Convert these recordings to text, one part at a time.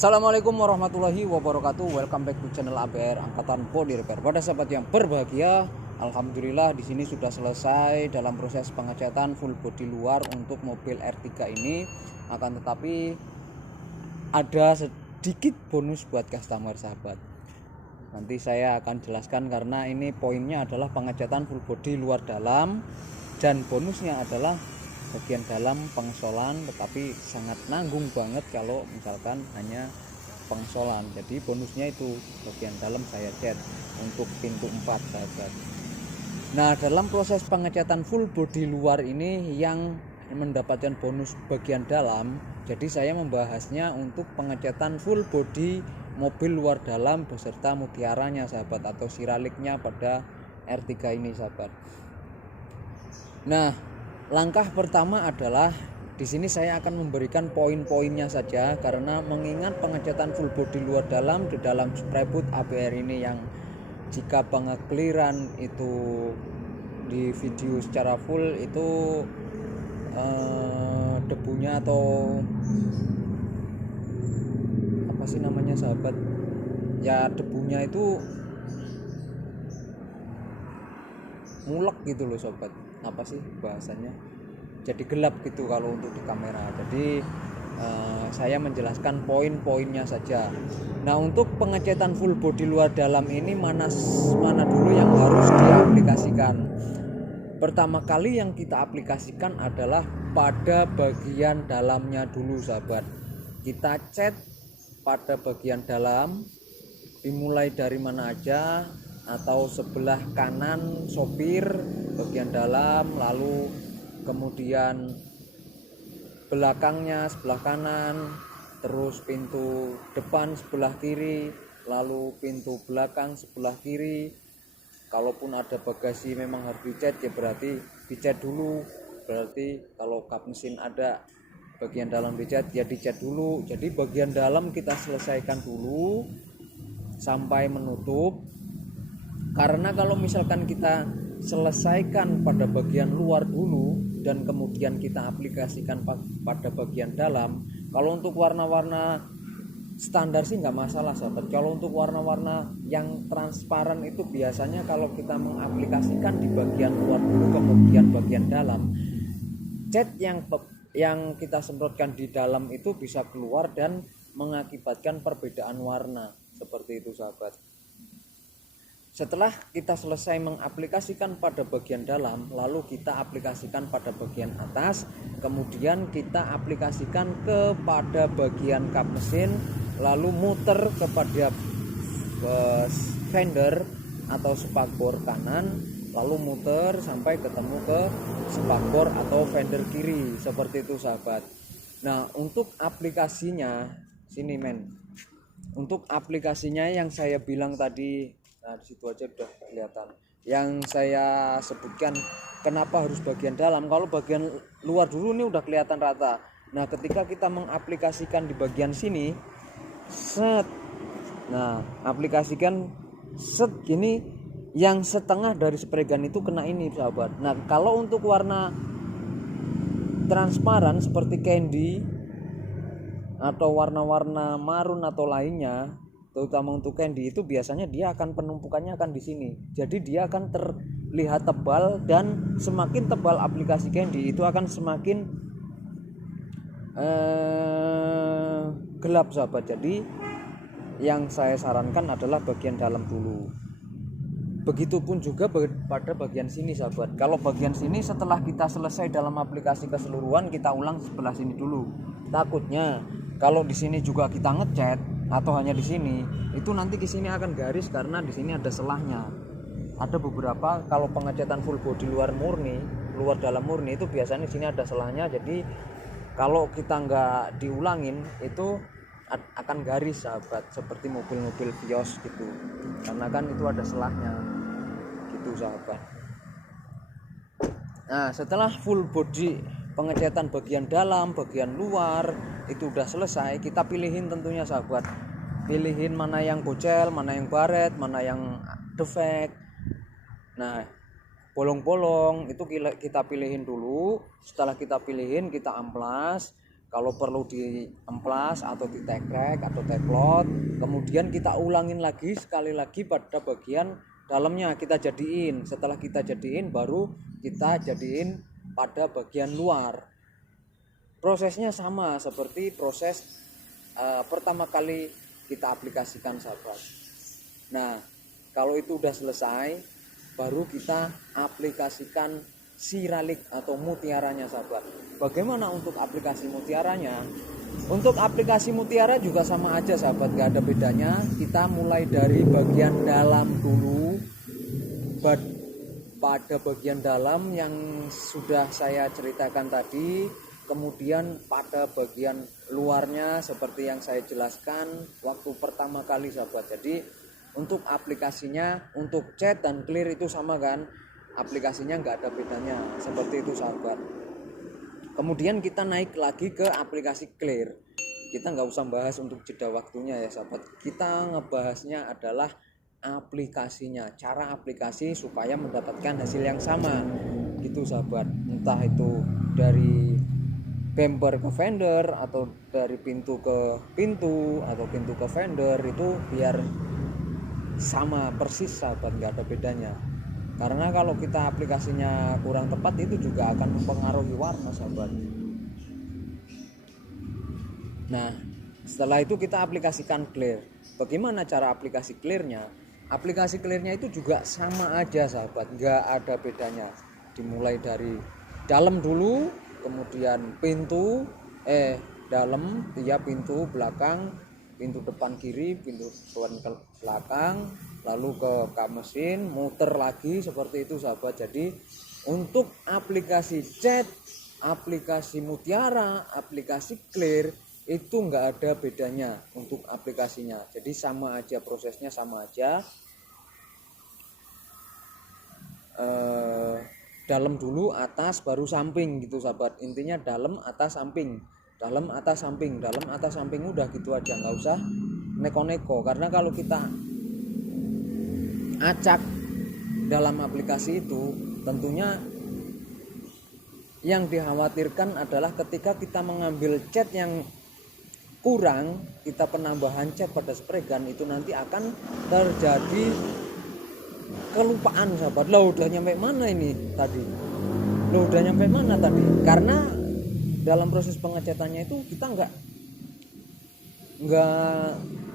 Assalamualaikum warahmatullahi wabarakatuh. Welcome back to channel ABR Angkatan Body Repair. Pada sahabat yang berbahagia, alhamdulillah di sini sudah selesai dalam proses pengecatan full body luar untuk mobil R3 ini. Akan tetapi ada sedikit bonus buat customer sahabat. Nanti saya akan jelaskan karena ini poinnya adalah pengecatan full body luar dalam dan bonusnya adalah bagian dalam pengesolan, tetapi sangat nanggung banget kalau misalkan hanya pengesolan. Jadi bonusnya itu bagian dalam saya cat untuk pintu 4 sahabat. Nah, dalam proses pengecatan full body luar ini yang mendapatkan bonus bagian dalam, jadi saya membahasnya untuk pengecatan full body mobil luar dalam beserta mutiaranya sahabat, atau siraliknya pada R3 ini sahabat. Nah, langkah pertama adalah di sini saya akan memberikan poin-poinnya saja, karena mengingat pengecatan full body luar dalam di dalam sprayboot ABR ini yang jika pengekliran itu di video secara full itu debunya atau apa sih namanya sahabat, ya debunya itu mulek gitu loh sobat, apa sih bahasanya, jadi gelap gitu kalau untuk di kamera. Jadi saya menjelaskan poin-poinnya saja. Nah, untuk pengecatan full body luar dalam ini mana dulu yang harus diaplikasikan. Pertama kali yang kita aplikasikan adalah pada bagian dalamnya dulu sahabat. Kita cat pada bagian dalam, dimulai dari mana aja, atau sebelah kanan sopir bagian dalam, lalu kemudian belakangnya sebelah kanan, terus pintu depan sebelah kiri, lalu pintu belakang sebelah kiri. Kalaupun ada bagasi memang harus dicat, ya berarti dicat dulu. Berarti kalau kap mesin ada bagian dalam dicat, ya dicat dulu. Jadi bagian dalam kita selesaikan dulu sampai menutup. Karena kalau misalkan kita selesaikan pada bagian luar dulu dan kemudian kita aplikasikan pada bagian dalam, kalau untuk warna-warna standar sih nggak masalah sahabat. Kalau untuk warna-warna yang transparan itu biasanya kalau kita mengaplikasikan di bagian luar dulu kemudian bagian dalam, cat yang kita semprotkan di dalam itu bisa keluar dan mengakibatkan perbedaan warna seperti itu sahabat. Setelah kita selesai mengaplikasikan pada bagian dalam, lalu kita aplikasikan pada bagian atas, kemudian kita aplikasikan kepada bagian kap mesin, lalu muter kepada fender atau spakbor kanan, lalu muter sampai ketemu ke spakbor atau fender kiri, seperti itu sahabat. Nah, untuk aplikasinya sini untuk aplikasinya yang saya bilang tadi, nah disitu aja udah kelihatan yang saya sebutkan kenapa harus bagian dalam. Kalau bagian luar dulu nih udah kelihatan rata. Nah, ketika kita mengaplikasikan di bagian sini, set, nah aplikasikan set gini, yang setengah dari spray gun itu kena ini sahabat. Nah, kalau untuk warna transparan seperti candy atau warna-warna marun atau lainnya, terutama untuk candy itu biasanya dia akan penumpukannya akan di sini. Jadi dia akan terlihat tebal, dan semakin tebal aplikasi candy itu akan semakin gelap sahabat. Jadi yang saya sarankan adalah bagian dalam dulu. Begitupun juga pada bagian sini sahabat. Kalau bagian sini setelah kita selesai dalam aplikasi keseluruhan, kita ulang sebelah sini dulu. Takutnya kalau di sini juga kita ngecat atau hanya di sini, itu nanti di sini akan garis karena di sini ada selahnya. Ada beberapa kalau pengecatan full body luar dalam murni itu biasanya di sini ada selahnya. Jadi kalau kita nggak diulangin itu akan garis sahabat, seperti mobil-mobil Vios gitu, karena kan itu ada selahnya gitu sahabat. Nah, setelah full body pengecatan bagian dalam bagian luar itu udah selesai, kita pilihin tentunya sahabat, pilihin mana yang bocel, mana yang baret, mana yang defect. Nah, bolong-bolong itu kita pilihin dulu. Setelah kita pilihin, kita amplas, Kalau perlu diemplas atau ditekrek atau teplot, kemudian kita ulangin lagi sekali lagi pada bagian dalamnya kita jadiin. Setelah kita jadiin baru kita jadiin pada bagian luar. Prosesnya sama seperti proses pertama kali kita aplikasikan sahabat. Nah, kalau itu udah selesai, baru kita aplikasikan siralik atau mutiaranya sahabat. Bagaimana untuk aplikasi mutiaranya? Untuk aplikasi mutiara juga sama aja sahabat, gak ada bedanya. Kita mulai dari bagian dalam dulu. Pada bagian dalam yang sudah saya ceritakan tadi, kemudian pada bagian luarnya seperti yang saya jelaskan waktu pertama kali sahabat. Jadi untuk aplikasinya, untuk cat dan clear itu sama kan, aplikasinya nggak ada bedanya, seperti itu sahabat. Kemudian kita naik lagi ke aplikasi clear. Kita nggak usah bahas untuk jeda waktunya ya sahabat, kita ngebahasnya adalah aplikasinya, cara aplikasi supaya mendapatkan hasil yang sama gitu sahabat. Entah itu dari bumper ke fender atau dari pintu ke pintu atau pintu ke fender, itu biar sama persis sahabat, nggak ada bedanya. Karena kalau kita aplikasinya kurang tepat itu juga akan mempengaruhi warna sahabat. Nah, setelah itu kita aplikasikan clear. Bagaimana cara aplikasi clearnya? Aplikasi clearnya itu juga sama aja sahabat, nggak ada bedanya. Dimulai dari dalam dulu, kemudian pintu dalam, ya pintu belakang, pintu depan kiri, pintu depan belakang, lalu ke kap mesin, muter lagi seperti itu sahabat. Jadi untuk aplikasi cat, aplikasi mutiara, aplikasi clear itu nggak ada bedanya untuk aplikasinya. Jadi sama aja, prosesnya sama aja. Dalam dulu, atas, baru samping gitu sahabat. Intinya dalam, atas, samping, dalam, atas, samping, dalam, atas, samping, udah gitu aja, nggak usah neko-neko. Karena kalau kita acak dalam aplikasi itu, tentunya yang dikhawatirkan adalah ketika kita mengambil cat yang kurang, kita penambahan cat pada spray gun, itu nanti akan terjadi kelupaan sahabat. Lo udah nyampe mana ini tadi? Lo udah nyampe mana tadi? Karena dalam proses pengecatannya itu kita nggak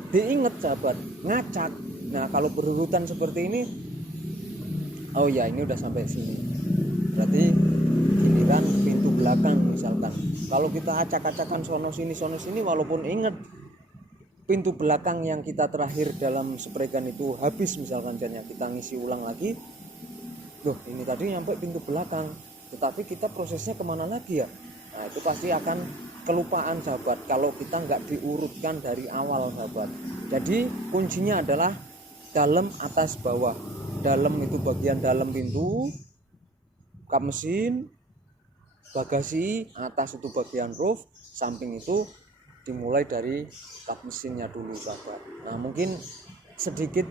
diinget sahabat, ngacak. Nah kalau berurutan seperti ini, oh ya ini udah sampai sini, berarti giliran pintu belakang misalkan. Kalau kita acak-acakan sono sini, walaupun inget pintu belakang yang kita terakhir dalam spray gun itu habis misalkan catnya, kita ngisi ulang lagi, loh ini tadi nyampe pintu belakang, tetapi kita prosesnya kemana lagi ya? Nah itu pasti akan kelupaan sahabat kalau kita nggak diurutkan dari awal sahabat. Jadi kuncinya adalah dalam, atas, bawah. Dalam itu bagian dalam pintu, kap mesin, bagasi, atas itu bagian roof, samping itu dimulai dari kap mesinnya dulu sahabat. Nah mungkin sedikit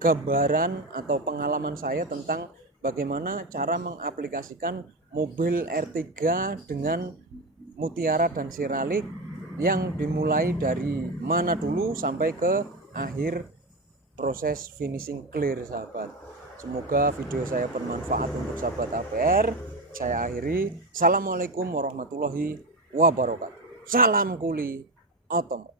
gambaran atau pengalaman saya tentang bagaimana cara mengaplikasikan mobil R3 dengan mutiara dan siralik, yang dimulai dari mana dulu sampai ke akhir proses finishing clear sahabat. Semoga video saya bermanfaat untuk sahabat APR. Saya akhiri. Assalamualaikum warahmatullahi wabarakatuh. Salam kuli otomotif.